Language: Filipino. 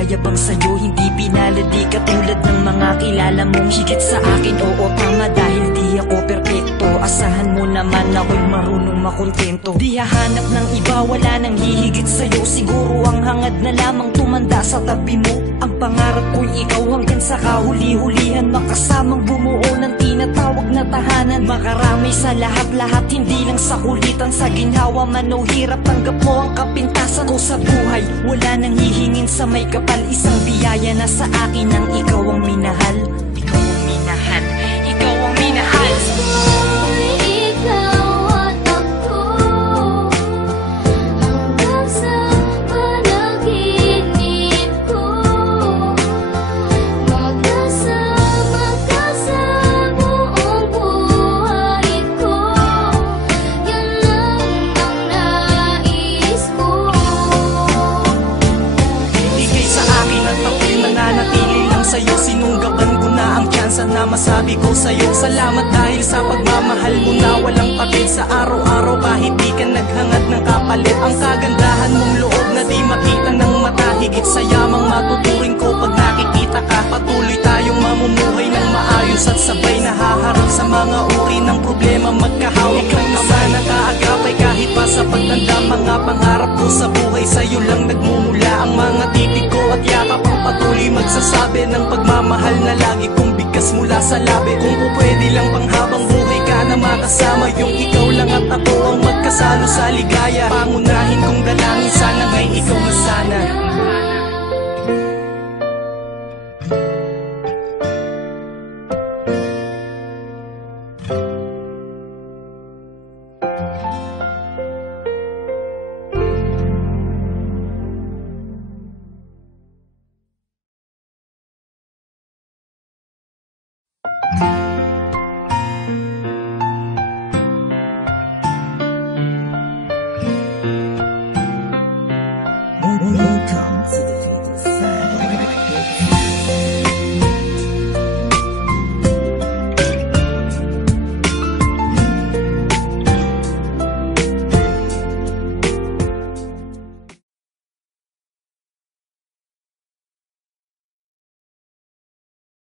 nagyayabang sa'yo, hindi pinaladi katulad ng mga kilala mong higit sa akin. Oo, tama, dahil di ako perpekto. Asahan mo naman ako'y marunong makontento. Di hahanap ng iba, wala nang hihigit sa'yo. Siguro ang hangad na lamang tumanda sa tabi mo. Ang pangarap ko'y ikaw hanggang sa kahuli-hulihan, makasamang bumuo ng tinatawag na tahanan. Makaramay sa lahat-lahat, hindi lang sa kulitan. Sa ginhawa man o hirap, tanggap mo ang kapintasan ko sa buhay. Wala nang hihingin sa may kapal, isang biyaya na sa akin ang ikaw ang minahal. Ikaw ang minahal, ikaw ang minahal. Sa'yo, sinunggaban ko na ang tsansa na masabi ko sa'yo. Salamat dahil sa pagmamahal mo na walang patid. Sa araw-araw kahit di ka naghangad ng kapalit. Ang kagandahan mong loob na di makita ng mata. Higit sa yamang matuturing ko pag nakikita ka. Patuloy tayong mamumuhay ng maayos at sabay nahaharap sa mga uri ng problema. Magkahawak lang na sana kaagapay kahit pa sa pagtanda. Mga pangarap ko sa buhay sa'yo lang nagmumula. Ang mga titig ko at yakap ang patuloy magsasabi ng pagmamahal na lagi kong bigkas mula sa labi. Kung po pwede lang panghabang buhay ka na makasama, yung ikaw lang at ako ang magkasalo sa ligaya. Pangunahin kong dalangin, sana ngay ikaw na sana. Welcome to the Future Side.